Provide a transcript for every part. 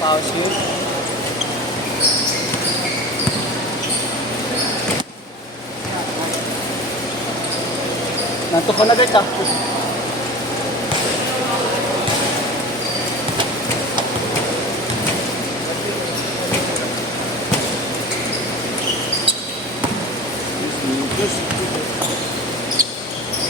Power shoot. Nantok ko na guys ah.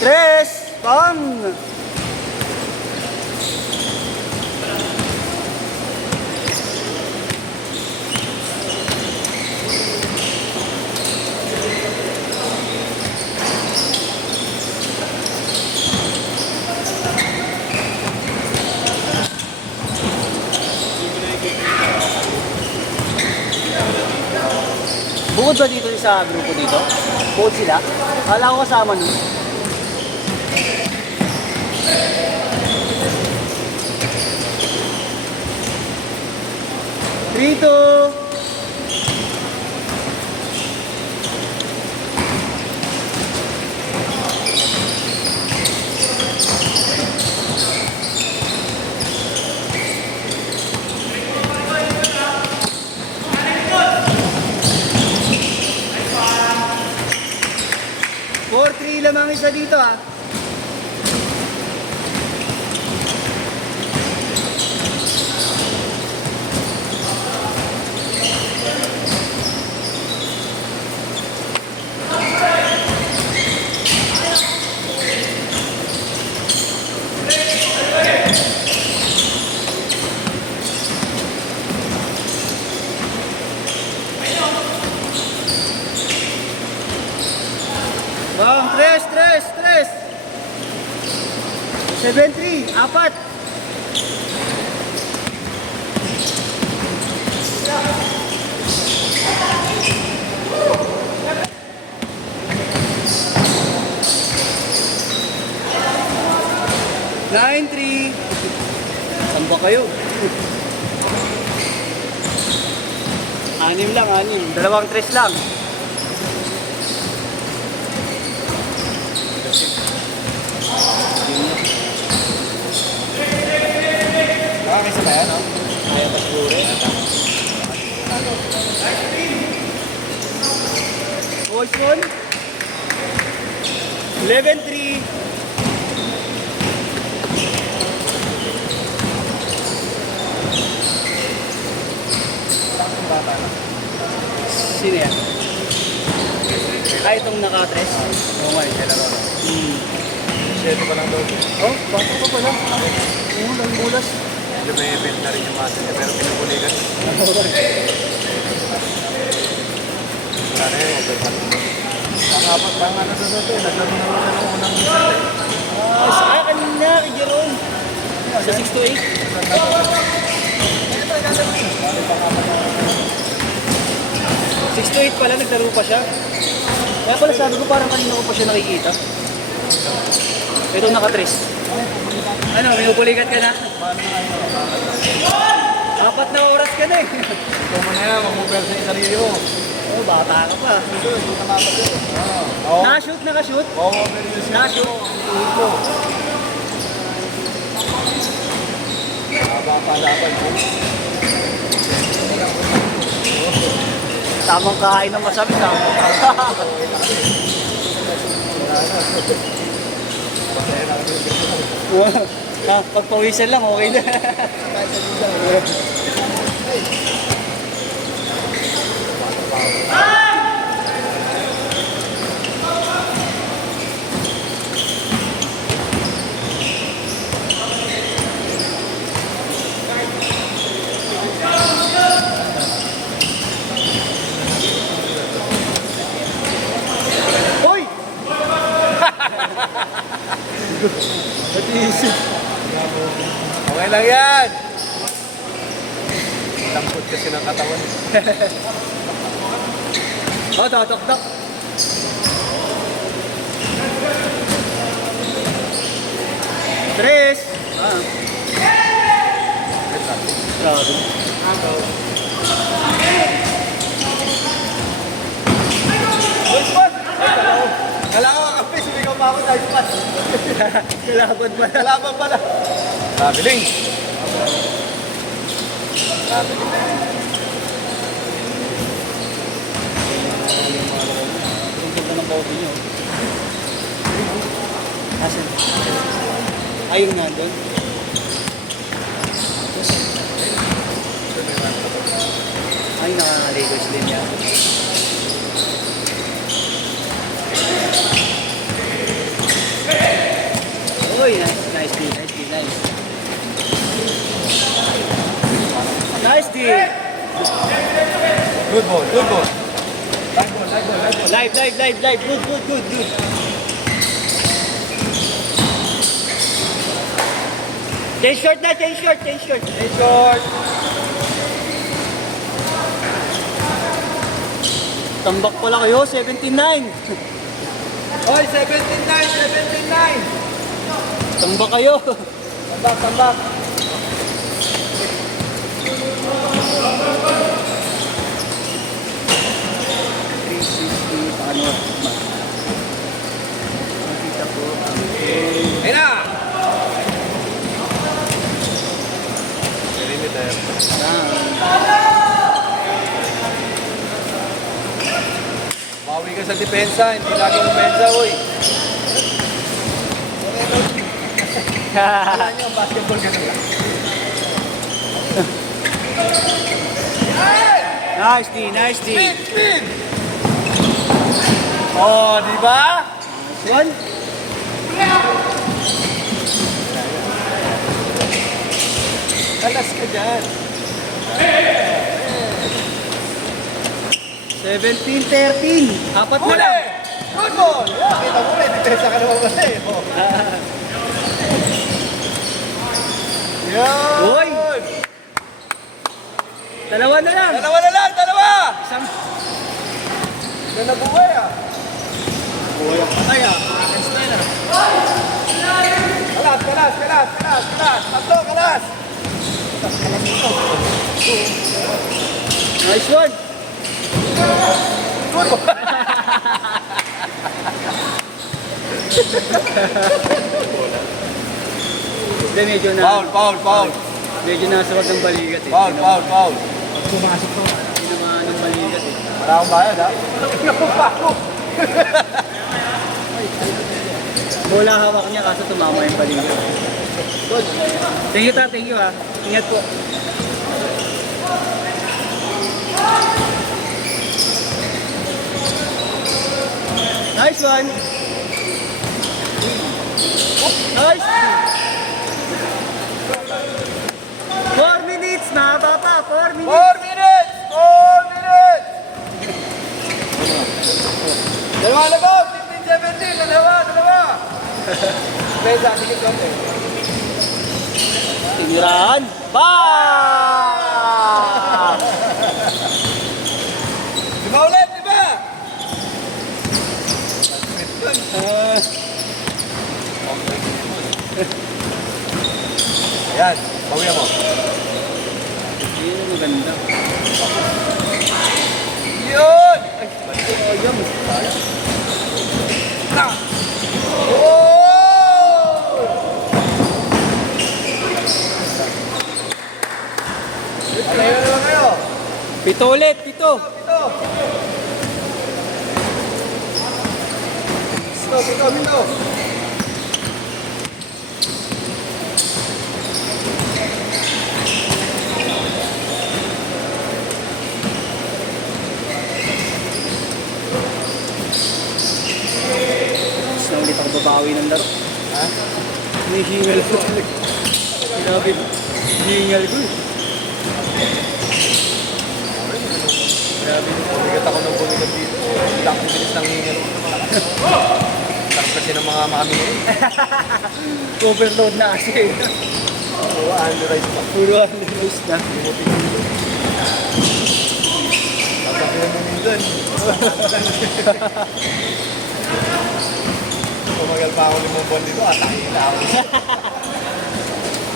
Tres! Bang! Bukod ba dito sa grupo dito? Bukod sila? Kala ko kasama nun. Dito! Lamang isa dito ah. Bang, tres. 7-3, apat. Nine, 3. Saan ba kayo? 6 lang, 6. Dalawang tres lang. Nakakisa ba yan, no? Kaya pa siguro eh. Olson 11-3. Sino yan? Itong naka-tres. Oo nga, hindi lang. 7 pa lang daw. Oh, bata pa pala. Oo, lang bulas. Medyo may event na rin yung muscle niya, pero pinupuligan. Wala na yun, overcut. Ang-apat lang nga nasa dito, naglaro na rin ng unang minsan eh. Kanina, kay Jerome. Sa 6-8. 6-8 pala, naglaro pa siya. Kaya pala sabi ko parang kanina ko pa siya nakikita. Ito naka-tres. Ano, minupulikat ka na? 4 na oras ka na eh. Ito mo na yan, mag-mobile sa yung sarili mo. Oh, bata ka pa. Ito, hindi ka mapat yun. Oo. Na-shoot, naka-shoot. Oo, pero yung siya. Na-shoot. Ito. Haba pa dapat. Tamang kahain ng masabi na. Pagpawisan lang, okay na. Hoy! Natisip. Okay lang yan. Lambot kasi ng katawan. Oh, tatak-tak. Tres. Grabe. Kailangan ka kape, sumigaw pa ako dahil pas. Kalaban pala. Kalaban pala. Sabi, Ling. Grabe. Ang ganda ng coffee nyo. Asan? Ayun nga doon. Ay, naka-Lakers din yan. Uy, nice deal. Nice deal. Good ball. Live. Good. Change short. Hey, short. Tambak pala kayo, 79. Oy, 17-9. Tambak kayo. Tambak. 360, paano? Makita po ang Ayun na! Perimeter. Bawi ka sa depensa, hindi laging depensa, uy. Wala niyo ang basketball ka lang. Nice D. Spin! Oh, di ba? One. Kalas ka dyan. 17-13. Apat na Huli! lang. Good ball! Yeah, kita mo, may depensa ka naman kasi. Oh. Yan! Uy! Dalawa na lang. Dalawa! Isang. Yan na buhay ah. Buhay ang patay ah. Kalas! Tatlo, kalas! Nice one. Good ball! Hindi, medyo na. Foul! Medyo nasa wag ng balikat eh. Foul! Pumasok to. Hindi naman ng balikat eh. Wala akong bayad ha? Bola hawak niya kaso tumama yung balikat. Good. Thank you ha. Ingat po. Nice one. Nice. 4 minutes na baba. 4 minutes. 4 minutes! Dalawa na ba? 15-17! Dalawa! Pesa, tikit kami. Tinirahan. Bang! Di ba ulit? Di ba? Yan, bawian mo. Yun ang maganda. Yun! Oh, yum. Oh! Alayo na naman kayo. Pito ulit, pito. Pito. Tapos na ulit ako babawi ng laro. Ha? May hingal ko talaga. Grabe, hingal ko eh. Grabe. Bumigat ako ng bumigat dito. Ilang bilis ng hingal. Takot kasi ng mga mami eh. Overload na kasi. Oo, underize pa. Puro underload na. Sasabihin mo minsan. Tumagal pa ako 5 buwan dito, atakin na ako.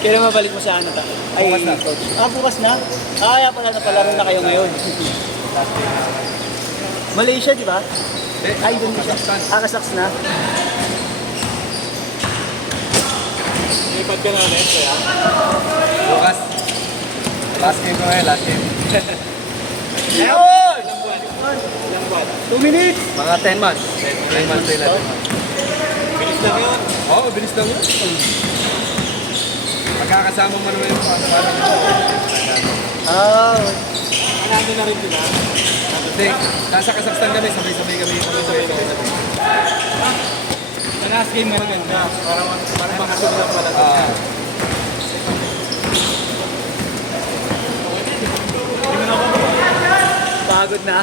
Kailan mabalik mo sa ano ta? Ay, Bukas na. coach. Bukas na? Kaya pala napalaro na kayo ngayon. Malaysia, di ba? Ay, doon siya. Kasaks na. Lipad ka na ulit, kaya? Bukas. Last game ko ngayon, last game. Ilang buwan? 2 minutes! Mga 10 months. 10 months to 11 months. Bilis lang yun. Oo, bilis lang yun. Magkakasama mo naman yung family mo. Ah, nandun na rin sila. Hindi, nasa Kazakhstan kami, sabay-sabay kami. Sabay-sabay. Sa last game nga ganda. Para makasunod lang pala. Pagod na.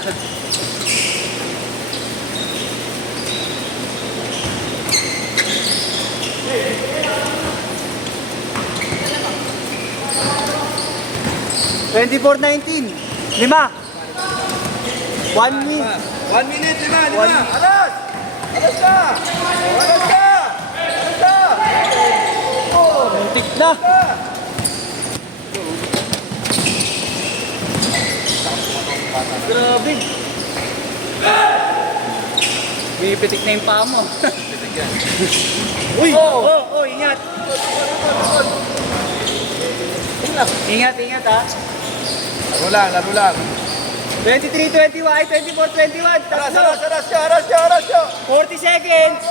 $24.19. 5. 1 minute. 1 minute, lima. Alas! Alas ka! Alas ka! Alas ka! Muntik na. Grabe. Bipitik na yung paa mo. Uy! Oh, ingat. Ingat ha. Laro lang. 23-21, ay 24-21. Aras ka! 40 seconds.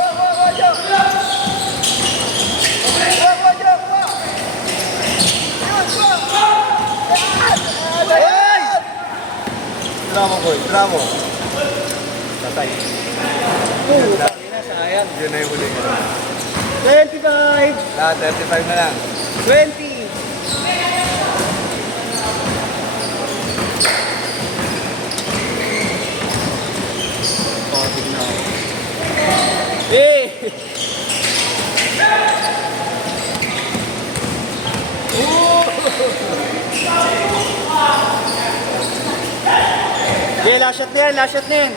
Ay! Dramo. Tatay. Sayang. Yun na yung huli. 25, 35 na lang. 20. Eh! Okay, last shot na yan.